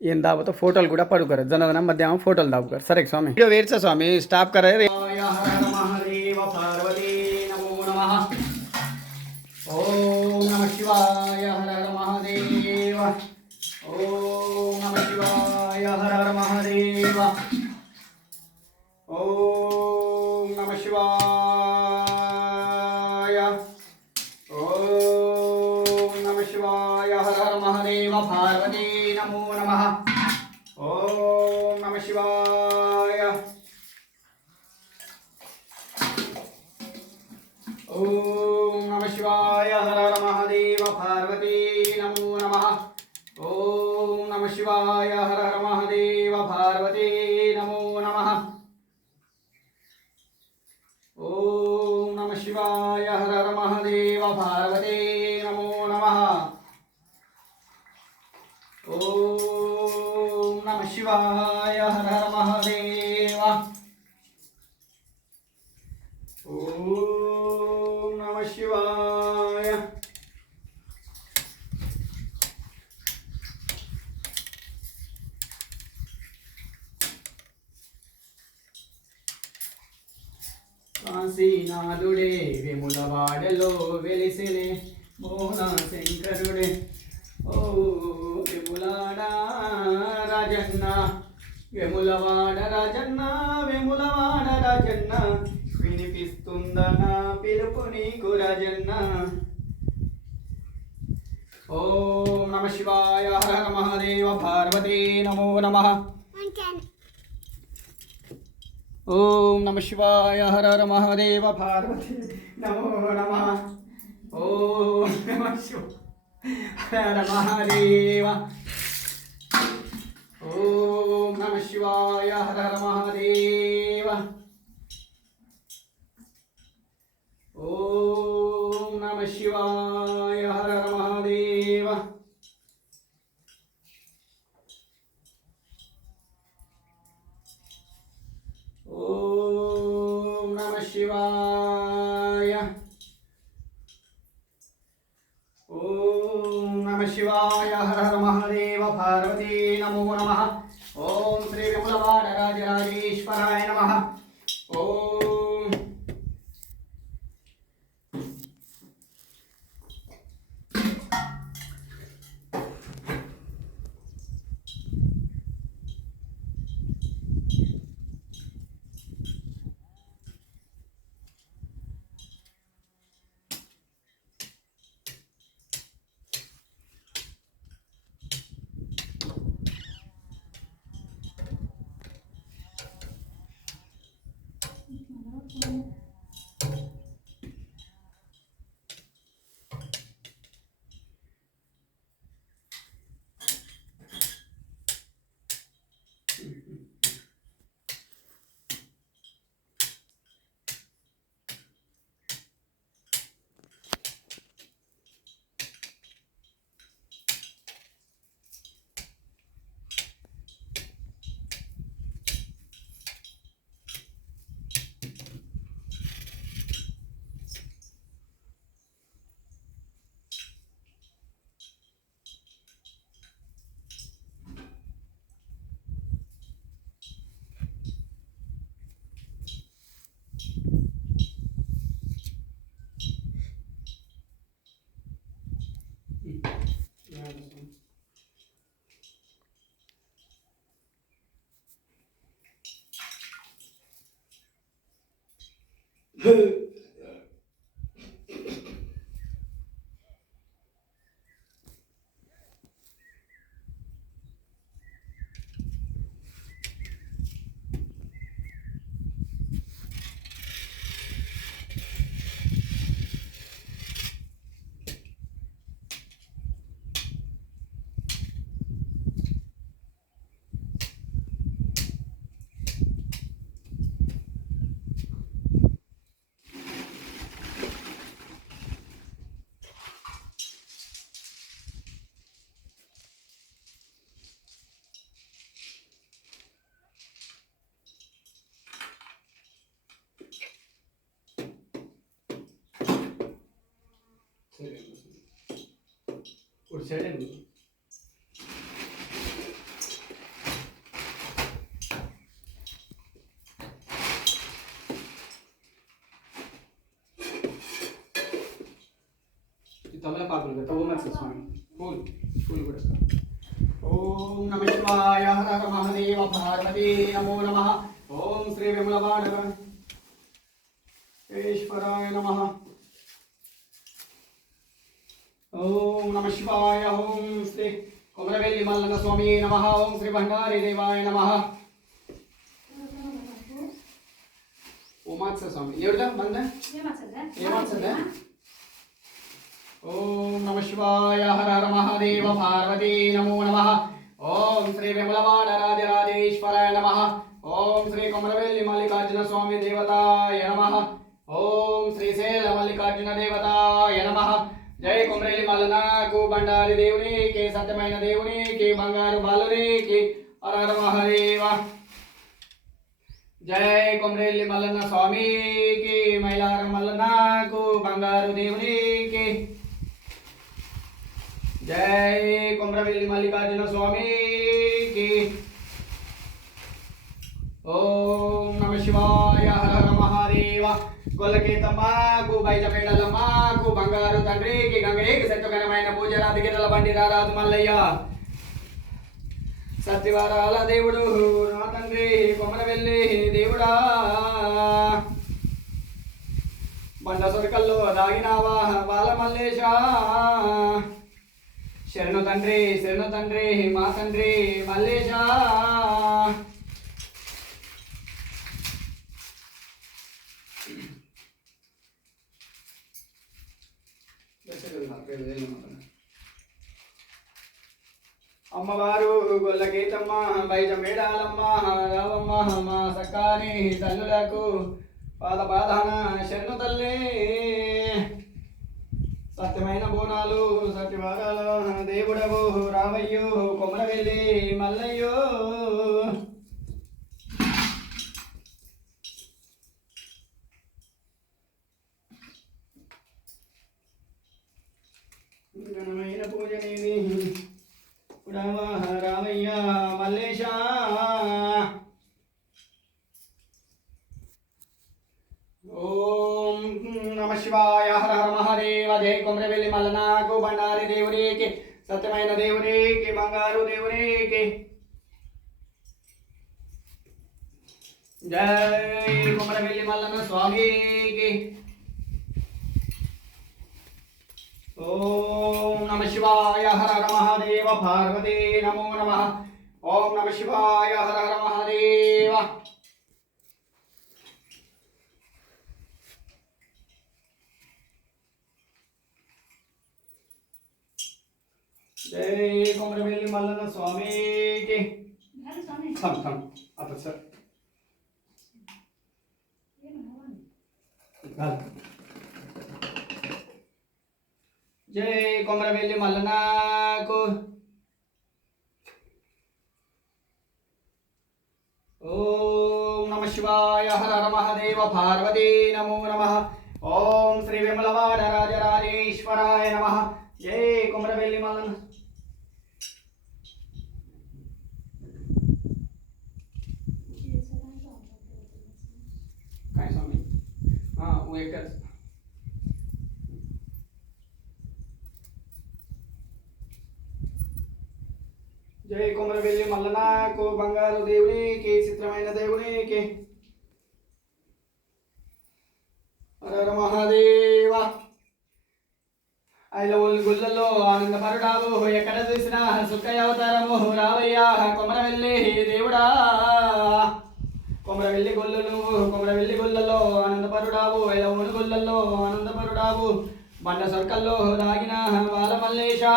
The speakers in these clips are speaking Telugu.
ఏం దాబోతో ఫోటోలు కూడా పడుకోరు జనదన మధ్యాహ్నం ఫోటోలు దాపుకోరు సరే స్వామి వీడియో వేర్చా స్వామి స్టాప్ కరే మహాదేవ పార్వతీ నమో నమ ఓం నమ శివాయ హర హర మహాదేవ ఓం నమ శివాయ హర హర మహాదేవ ఓం నమ శివాయ ఓం నమ శివాయ హర హర మహాదేవ పార్వతీ नमः। ॐ नमः शिवाय। ॐ नमः शिवाय। हर हर महादेव। पार्वती नमो नमः। ॐ नमः शिवाय। हर हर महादेव। पार्वती नमो नमः। ॐ नमः शिवाय। हर हर महादेव। पार्वती కాశీనాథుడే విములవాడలో వెలిసినే మోన శంకరుడే ఓ విములాడా రాజన్న వెములవాడ రాజన్న వెములవాడ రాజన్న వినిపిస్తుందనా పిలుపు నీకు రాజన్న? ఓం నమ శివాయ హర మహాదేవ పార్వతీ నమో నమ. ओम नमः शिवाय, हर हर महादेव, पार्वती, नमो नमः। ओम नमः शिवाय, हर महादेव। ओम नमः शिवाय, हर हर महादेव। ओम नमः शिवाय who చూసాడండి తమలపాకులు కదా ఓమర్స స్వామి పూలు పూలు కూడా ఓం నమ శివాయ హర మహదేవ పార్వతీ నమో నమ ఓం శ్రీ విమలవాడవ ఈశ్వరాయ నమ ओम नमः शिवाय ओम श्री कुमारवेली मल्लंग स्वामी नमः ओम श्री भंडारी देवाय नमः। ओम आत्स स्वामी येड का बंद है? ये आत्स है। ओम नमः शिवाय हर हर महादेव पार्वती नमो नमः। ओम श्री विमलवाड राधे राधेश्वराय नमः। ओम श्री कुमारवेली मल्लिकार्जुन स्वामी देवताय नमः। ओम श्री शैल मल्लिकार्जुन देवताय జై కుమ్రేలి మల్లనకు బండారి దేవునికి సత్యమైన దేవునికి బంగారు బాలునికి హర హర మహాదేవ. జై కుమ్రేలి మల్లన్న స్వామికి మైలార మల్లనాకు బంగారు దేవునికి జై కుమ్రవెల్లి మల్లికార్జున స్వామికి ఓం నమ శివాయ హర హర మహాదేవ గొల్లకేతమ్మకు బయటపేటలమ్మకు బంగారు తండ్రికి గంగేకి సత్యకరమైన పూజరాది గిరల బండి రారాజు మల్లయ్య. సత్యవారాల దేవుడు నా తండ్రి కొమరవెల్లి దేవుడా. బండ సొరకల్లో దాగినావా బాలమల్లేశ శరణు తండ్రి శరణు తండ్రి మా తండ్రి మల్లేశా. అమ్మవారు గొల్లకేతమ్మ బయట మేడాలమ్మ రావమ్మ మా సకాని తల్లులకు పాద బాధన శరణు తల్లి. సత్యమైన బోనాలు సత్యవారాల దేవుడవు రామయ్యో కొమరవెల్లి మల్లయ్యో. જય કોમરવેલી માલાના સ્વામી કે ઓમ નમઃ શિવાય હર હર મહાદેવ પાર્વતી નમો નમઃ ઓમ નમઃ શિવાય હર હર મહાદેવ જય કોમરવેલી માલાના સ્વામી કે થમ થમ અપસર जय कोमरवेली मलनाको ओम नमः शिवाय, हर हर महादेव, पार्वती नमो नमः। ओम श्री विमलवाड़ राजराजेश्वराय नमः। जय कोमरवेली मलन। acres. జై మల్లనా మల్లనాకు బంగారు దేవునికి చిత్రమైన దేవునికి హర మహాదేవ. ఐలవోల్ గుళ్ళలో ఆనందపరుడావు ఎక్కడ చూసినా సుఖయ అవతారము రావయ్యా కుమరవెల్లి దేవుడా. కొమరవెల్లి గొల్లు నువ్వు కొమరవెల్లి గొల్లలో ఆనందపరుడావు ఐలవోల్ గొల్లలో ఆనందపరుడావు. బండ సొర్కల్లో దాగిన బాలమల్లేశా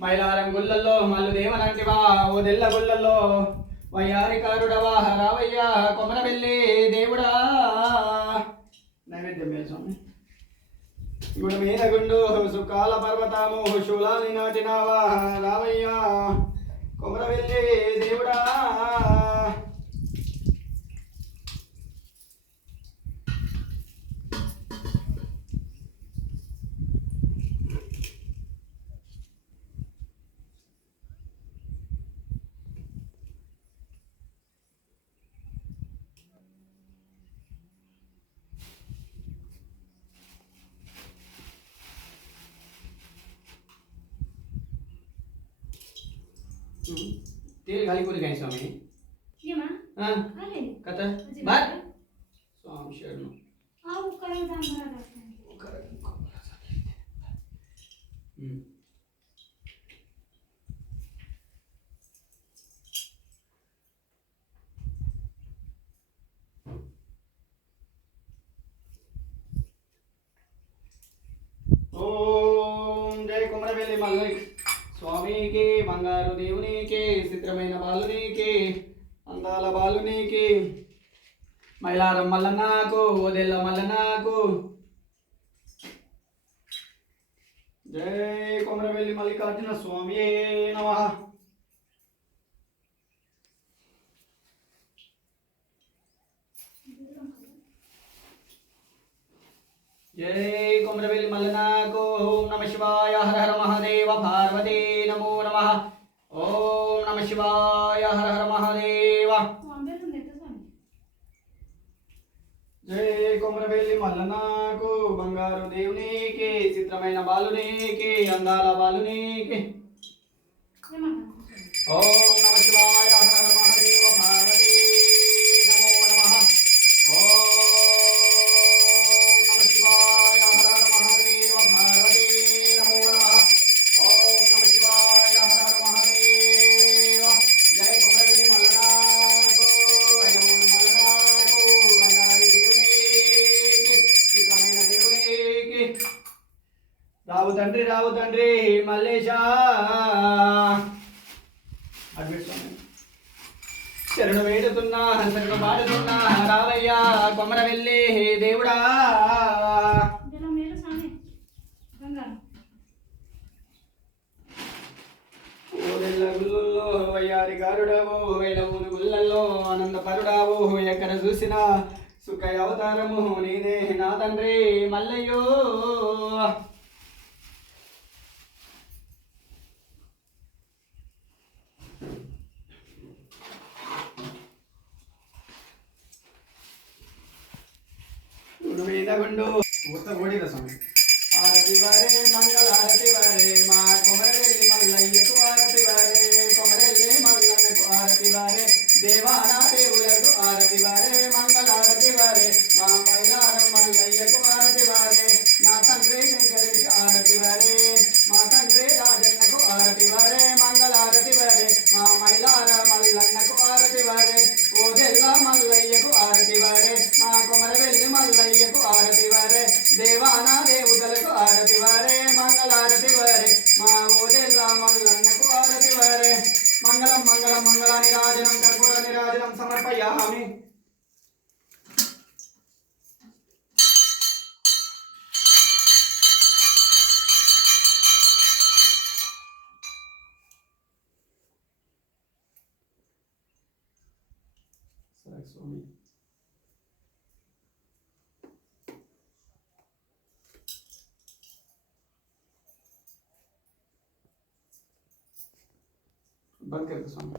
మైలారం గుళ్ళల్లో మల్లు దేవనంటివా ఓ దెల్ల గుళ్ళల్లో వయ్యారికారుడవా రావయ్యా కొమరవెల్లి దేవుడా. నైవేద్యం స్వామి. గుడి మీద గుండు సుకాల పర్వతాము శూలాన్ని నాటినావా రావయ్యా. కొమరవెల్లి దేవుడా. टेल घाली को लिखाइसम्म చిత్రమైన అందాల బాలు బాలునికి మైలారం మల్ల నాకు ఓదెల్ల మల్ల నాకు. జై కొమరవెల్లి మల్లికార్జున స్వామి నమ. జై కొమరవెల్లి మల్లనాకు ఓం నమ శివాయ హర హర మహాదేవ పార్వతీ నమో నమ. ఓం నమ శివాయ. జై కొమరవెల్లి మల్లన్నకు బంగారు దేవునికి చిత్రమైన బాలునికి అందాల బాలునికి. ఓం నమ శివాయ హర మహాదేవ. రావయ్యా కొమర వెళ్ళి దేవుడా. వయ్యారి గారుడవు వైలవుని గుళ్ళల్లో ఆనందపరుడావు ఎక్కడ చూసినా సుఖ అవతారము నీదే నా తండ్రి మల్లయ్యో. మీద గుండు ఊత ఓడిద స్వామి. ఆరతి వారే మంగళ ఆరతి వారే మా కొమరవెల్లి మల్లయ్యకు ఆరతి వారే కొమరెల్లి మల్లన్నకు ఆరతి వారే దేవానా దేవులకు ఆరతి వారే మంగళ ఆరతి వారే మా మైలారం మల్లయ్యకు ఆరతి వారే నా తండ్రి శంకరుడికి ఆరతి వారే మా bonne quelques semaines.